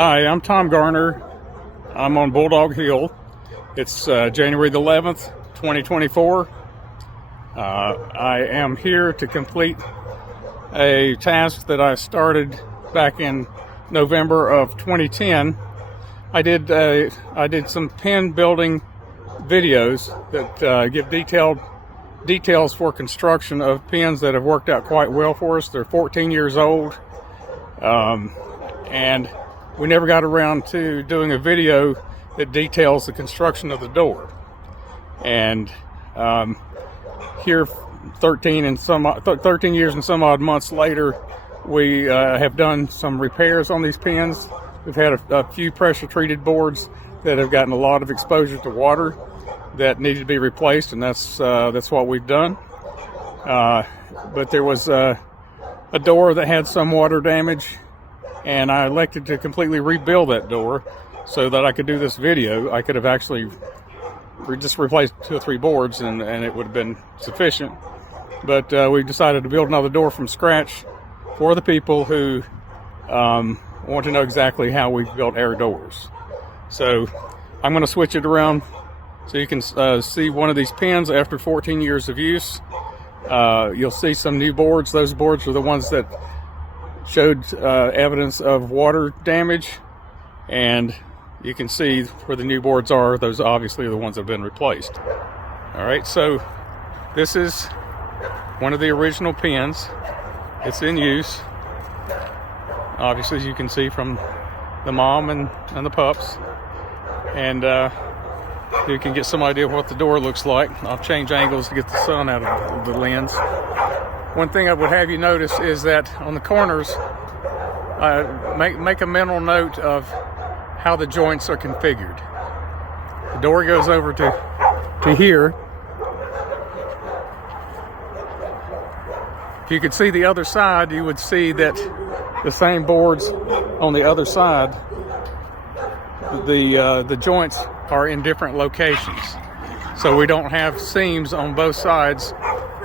Hi, I'm Tom Garner. I'm on Bulldog Hill. It's January the 11th, 2024. I am here to complete a task that I started back in November of 2010. I did some pen building videos that give details for construction of pens that have worked out quite well for us. They're 14 years old, and we never got around to doing a video that details the construction of the door. And here, 13 years and some odd months later, we have done some repairs on these pens. We've had a few pressure treated boards that have gotten a lot of exposure to water that needed to be replaced, and that's what we've done. But there was a door that had some water damage, and I elected to completely rebuild that door so that I could do this video. I could have actually just replaced 2 or 3 boards and it would have been sufficient. But we decided to build another door from scratch for the people who want to know exactly how we've built our doors. So I'm going to switch it around so you can see one of these pens after 14 years of use. You'll see some new boards. Those boards are the ones that showed evidence of water damage, and you can see where the new boards are. Those obviously are the ones that have been replaced. All right, so this is one of the original pens. It's in use, obviously, as you can see from the mom and the pups, and you can get some idea of what the door looks like. I'll change angles to get the sun out of the lens. One thing I would have you notice is that on the corners, make a mental note of how the joints are configured. The door goes over to here. If you could see the other side, you would see that the same boards on the other side, the joints are in different locations. So we don't have seams on both sides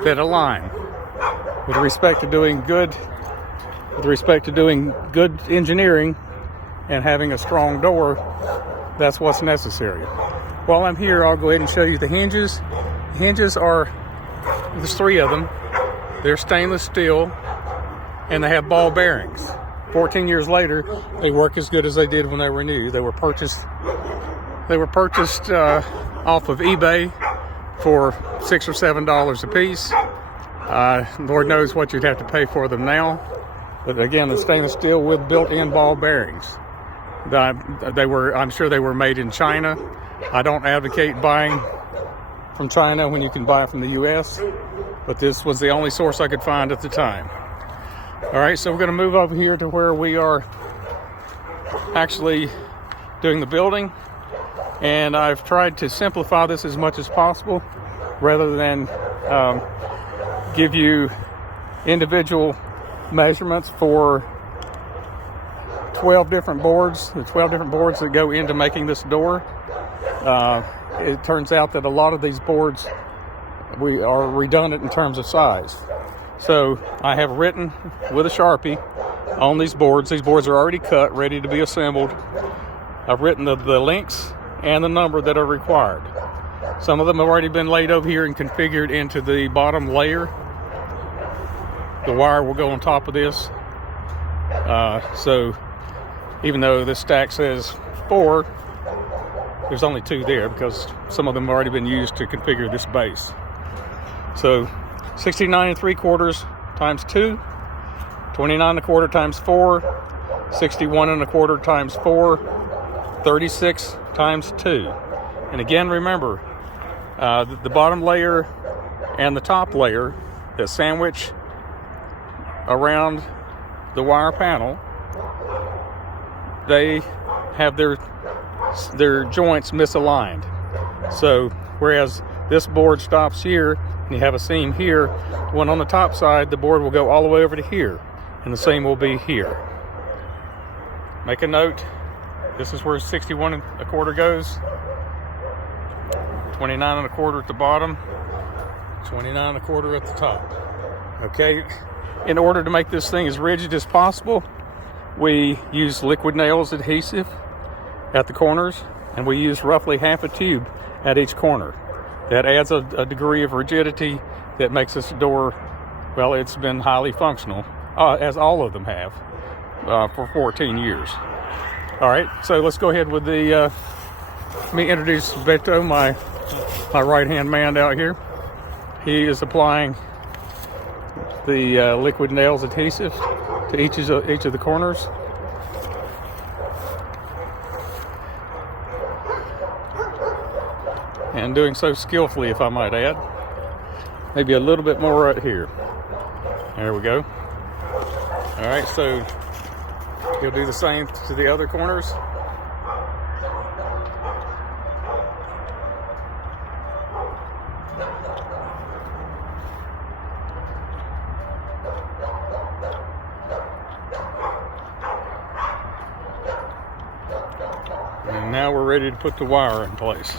that align. With respect to doing good engineering and having a strong door, that's what's necessary. While I'm here, I'll go ahead and show you the hinges. The hinges there's 3 of them. They're stainless steel, and they have ball bearings. 14 years later, they work as good as they did when they were new. They were purchased off of eBay for $6 or $7 a piece. Lord knows what you'd have to pay for them now. But again, the stainless steel with built-in ball bearings. I'm sure they were made in China. I don't advocate buying from China when you can buy from the US, but this was the only source I could find at the time. All right, so we're going to move over here to where we are actually doing the building. And I've tried to simplify this as much as possible rather than give you individual measurements for 12 different boards, the 12 different boards that go into making this door. It turns out that a lot of these boards are redundant in terms of size. So I have written with a Sharpie on these boards. These boards are already cut, ready to be assembled. I've written the links and the number that are required. Some of them have already been laid over here and configured into the bottom layer. The wire will go on top of this. So even though this stack says 4, there's only 2 there because some of them have already been used to configure this base. So 69 3/4 times 2, 29 1/4 times 4, 61 1/4 times 4, 36 times 2. And again, remember, the bottom layer and the top layer that sandwich around the wire panel, they have their joints misaligned. So whereas this board stops here and you have a seam here, one on the top side, the board will go all the way over to here, and the same will be here. Make a note, this is where 61 1/4 goes, 29 1/4 at the bottom, 29 1/4 at the top. Okay, in order to make this thing as rigid as possible, we use liquid nails adhesive at the corners, and we use roughly half a tube at each corner. That adds a degree of rigidity that makes this door, well, it's been highly functional, as all of them have, for 14 years. All right, so let's go ahead with the, let me introduce Beto, my right-hand man out here. He is applying the liquid nails adhesive to each of the corners. And doing so skillfully, if I might add. Maybe a little bit more right here. There we go. All right, so he'll do the same to the other corners. And now we're ready to put the wire in place.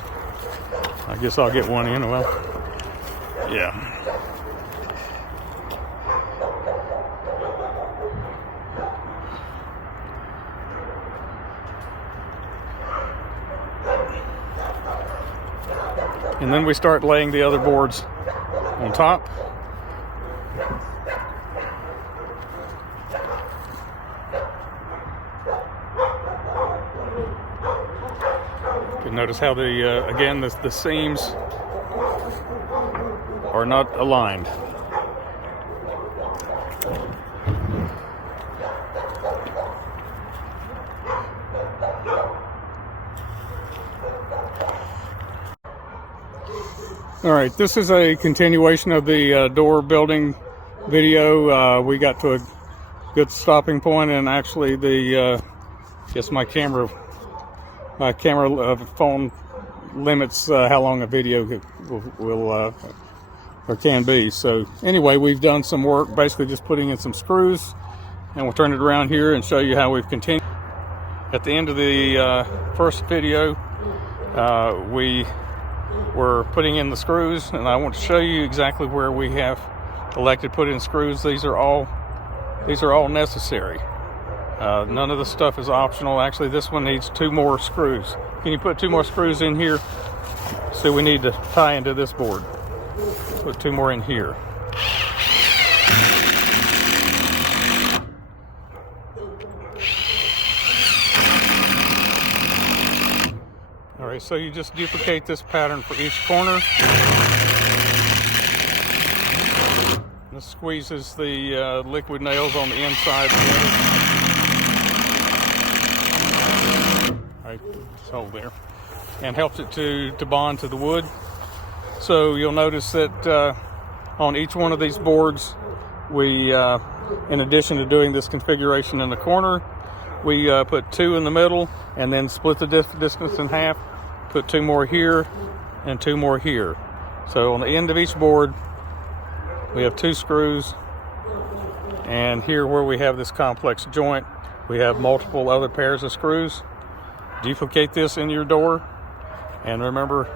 I guess I'll get one in. Well, yeah. And then we start laying the other boards on top. You can notice how again, the seams are not aligned. All right, this is a continuation of the door building video. We got to a good stopping point, and actually the guess my camera phone limits how long a video will or can be. So anyway, we've done some work, basically just putting in some screws, and we'll turn it around here and show you how we've continued. At the end of the first video, we were putting in the screws, and I want to show you exactly where we have elected to put in screws. These are all necessary. None of the stuff is optional. Actually, this one needs 2 more screws. Can you put 2 more screws in here? So we need to tie into this board. Put 2 more in here. All right, so you just duplicate this pattern for each corner. This squeezes the liquid nails on the inside together. All right, just hold there. And helps it to bond to the wood. So you'll notice that on each one of these boards, we, in addition to doing this configuration in the corner, we put 2 in the middle and then split the distance in half, put 2 more here and 2 more here. So on the end of each board, we have 2 screws, and here where we have this complex joint, we have multiple other pairs of screws. Duplicate this in your door, and remember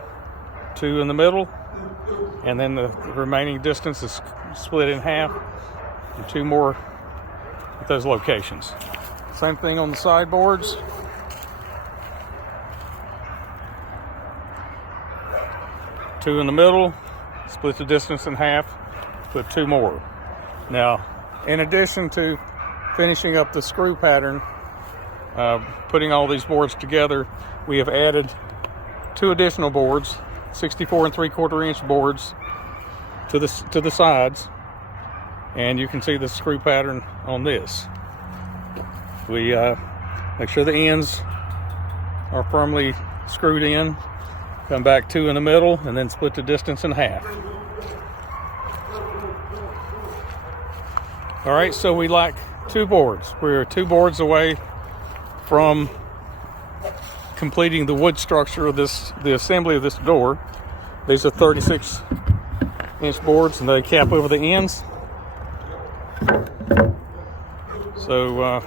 2 in the middle, and then the remaining distance is split in half, and 2 more at those locations. Same thing on the sideboards. Two in the middle, split the distance in half, put 2 more. Now, in addition to finishing up the screw pattern, putting all these boards together, we have added 2 additional boards, 64 3/4 inch boards to the sides, and you can see the screw pattern on this. We make sure the ends are firmly screwed in, come back 2 in the middle, and then split the distance in half. All right, so we lack 2 boards. We're 2 boards away from completing the wood structure of the assembly of this door. These are 36-inch boards, and they cap over the ends. So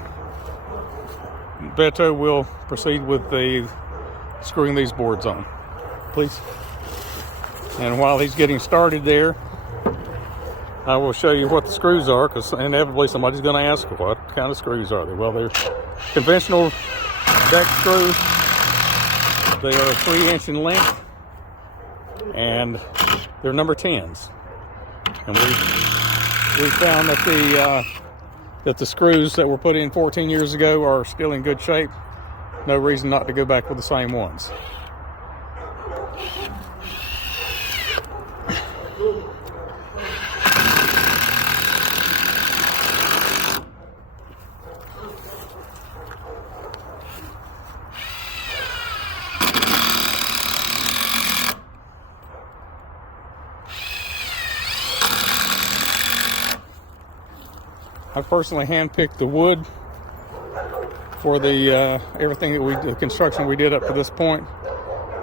Beto will proceed with the screwing these boards on, please. And while he's getting started there, I will show you what the screws are, because inevitably somebody's going to ask what. kind of screws are they? Well, they're conventional deck screws. They are 3-inch in length, and they're number 10s. And we found that the screws that were put in 14 years ago are still in good shape. No reason not to go back with the same ones. I personally handpicked the wood for the everything that the construction we did up to this point.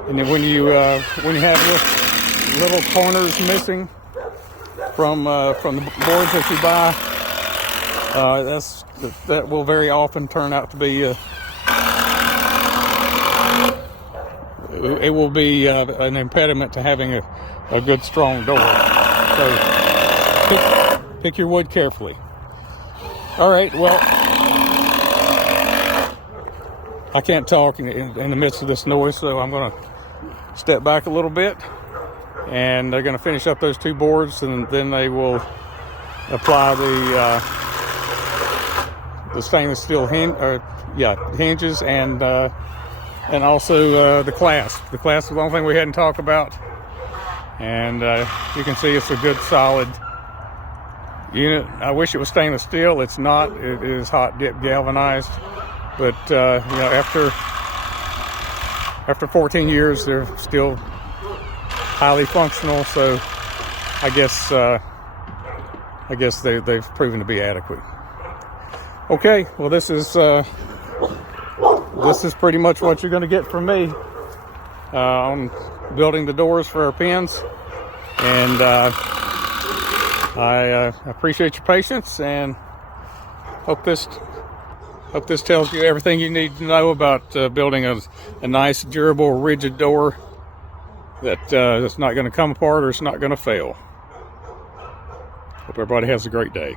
And then when you have little corners missing from the boards that you buy, that will very often turn out to be it will be an impediment to having a good strong door. So pick your wood carefully. All right, well, I can't talk in the midst of this noise, so I'm going to step back a little bit, and they're going to finish up those 2 boards, and then they will apply the stainless steel hinges and also the clasp. The clasp is the only thing we hadn't talked about, and you can see it's a good solid unit. I wish it was stainless steel. It's not. It is hot dip galvanized, but after 14 years, they're still highly functional. So I guess they've proven to be adequate. Okay, well this is pretty much what you're going to get from me on building the doors for our pens, and I appreciate your patience, and hope this tells you everything you need to know about building a nice, durable, rigid door that's not going to come apart or it's not going to fail. Hope everybody has a great day.